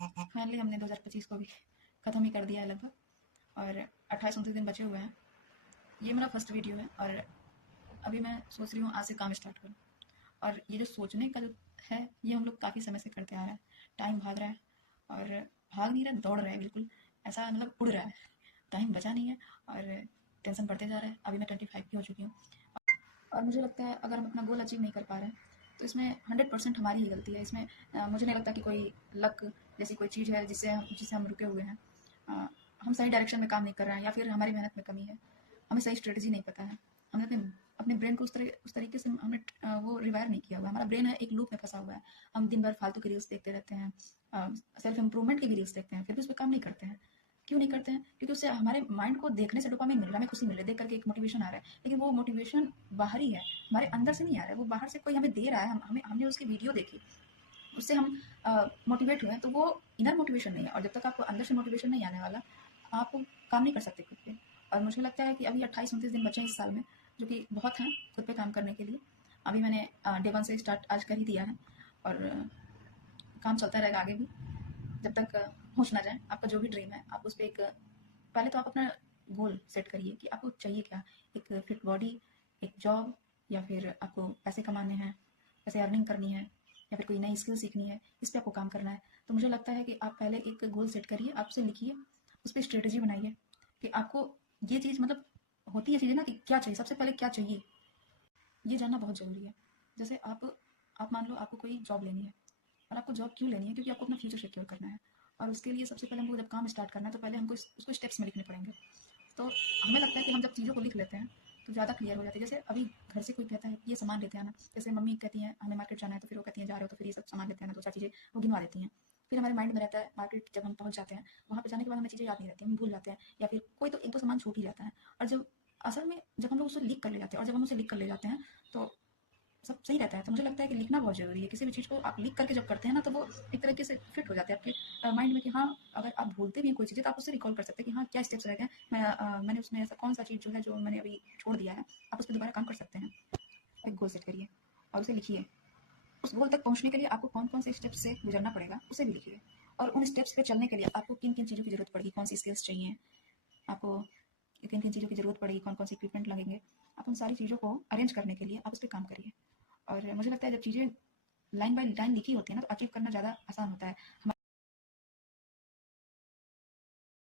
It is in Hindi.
फाइनली हमने 2025 को भी ख़त्म ही कर दिया है लगभग, और 28-29 दिन बचे हुए हैं। ये मेरा फर्स्ट वीडियो है और अभी मैं सोच रही हूँ आज से काम स्टार्ट करूँ। और ये जो सोचने का जो है, ये हम लोग काफ़ी समय से करते आ रहे हैं। टाइम भाग रहा है और भाग नहीं रहा है, दौड़ रहा है बिल्कुल। ऐसा मतलब उड़ रहा है, टाइम बचा नहीं है और टेंशन बढ़ते जा रहा है। अभी मैं 25 की हो चुकी हूँ और मुझे लगता है अगर हम अपना गोल अचीव नहीं कर पा रहे हैं तो इसमें 100% हमारी ही गलती है। इसमें मुझे नहीं लगता कि कोई लक जैसी कोई चीज़ है जिससे हम रुके हुए हैं। अ, हम सही डायरेक्शन में काम नहीं कर रहे हैं या फिर हमारी मेहनत में कमी है। हमें सही स्ट्रेटजी नहीं पता है। हमने अपने अपने ब्रेन को उस तरीके से हमने वो रिवायर नहीं किया हुआ है। हमारा ब्रेन है एक लूप में फंसा हुआ है। हम दिन भर फालतू की रील्स देखते रहते हैं, सेल्फ इम्प्रूवमेंट की भी रील्स देखते हैं, फिर भी उस पर काम नहीं करते हैं। क्यों नहीं करते हैं? क्योंकि उससे हमारे माइंड को देखने से डोपामिन मिल रहा है, हमें खुशी मिल रही है, देख करके एक मोटिवेशन आ रहा है। लेकिन वो मोटिवेशन बाहरी है, हमारे अंदर से नहीं आ रहा है। वो बाहर से कोई हमें दे रहा है, हमने उसकी वीडियो देखी, उससे हम मोटिवेट हुए हैं, तो वो इनर मोटिवेशन नहीं है। और जब तक आपको अंदर से मोटिवेशन नहीं आने वाला, आप काम नहीं कर सकते खुद पे। और मुझे लगता है कि अभी 28-29 दिन बचे हैं इस साल में, जो कि बहुत हैं खुद पे काम करने के लिए। अभी मैंने डे 1 से स्टार्ट आज कर ही दिया है और काम चलता रहेगा आगे भी, जब तक होश ना जाए। आपका जो भी ड्रीम है, आप उस पे एक पहले तो आप अपना गोल सेट करिए कि आपको चाहिए क्या। एक फिट बॉडी, एक जॉब, या फिर आपको पैसे कमाने हैं, पैसे अर्निंग करनी है, या फिर कोई नई स्किल सीखनी है, इस पे आपको काम करना है। तो मुझे लगता है कि आप पहले एक गोल सेट करिए, आप उसे लिखिए, उस पर स्ट्रेटेजी बनाइए कि आपको ये चीज़ मतलब होती है चीज़ें ना कि क्या चाहिए, सबसे पहले क्या चाहिए, ये जानना बहुत ज़रूरी है। जैसे आप मान लो आपको कोई जॉब लेनी है, और आपको जॉब क्यों लेनी है? क्योंकि आपको अपना फ्यूचर सिक्योर करना है। और उसके लिए सबसे पहले हमको जब काम स्टार्ट करना है तो पहले हमको उसको स्टेप्स में लिखने पड़ेंगे। तो हमें लगता है कि हम जब चीज़ों को लिख लेते हैं तो ज़्यादा क्लियर हो जाती है। जैसे अभी घर से कोई कहता है कि ये सामान लेते आना, जैसे मम्मी कहती हैं हमें मार्केट जाना है, तो फिर वो कहती हैं जा रहे हो तो फिर ये सब सामान लेते आना, दो चार चीज़ें वो गिनवा देती हैं। फिर हमारे माइंड में रहता है, मार्केट जब हम पहुंच जाते हैं, वहाँ पे जाने के बाद हमें चीज़ें याद नहीं रहती, हम भूल जाते हैं, या फिर कोई तो एक दो सामान छूट ही जाता है। और जब असल में जब हम लोग उसे लिख कर ले जाते हैं, और जब हम उसे लिख कर ले जाते हैं तो सब सही रहता है। तो मुझे लगता है कि लिखना बहुत ज़रूरी है। किसी भी चीज़ को आप लिख करके जब करते हैं ना, तो वो एक तरीके से फिट हो जाता है आपके माइंड में कि हाँ, अगर आप भूलते भी हैं कोई चीज़ें तो आप उससे रिकॉल कर सकते हैं कि हाँ, क्या स्टेप्स रह गए। मैंने उसमें ऐसा कौन सा चीज़ जो है जो मैंने अभी छोड़ दिया है, आप उस पर दोबारा काम कर सकते हैं। एक गोल सेट करिए और उसे लिखिए। उस गोल तक पहुँचने के लिए आपको कौन कौन से स्टेप्स से गुजरना पड़ेगा, उसे भी लिखिए। और उन स्टेप्स पे चलने के लिए आपको किन किन चीज़ों की ज़रूरत पड़ेगी, कौन सी स्किल्स चाहिए आपको, किन किन चीज़ों की ज़रूरत पड़ेगी, कौन कौन से इक्विपमेंट लगेंगे। आप उन सारी चीज़ों को अरेंज करने के लिए आप उस पर काम करिए। और मुझे लगता है जब चीज़ें लाइन बाय लाइन लिखी होती है ना, तो अचीव करना ज़्यादा आसान होता है।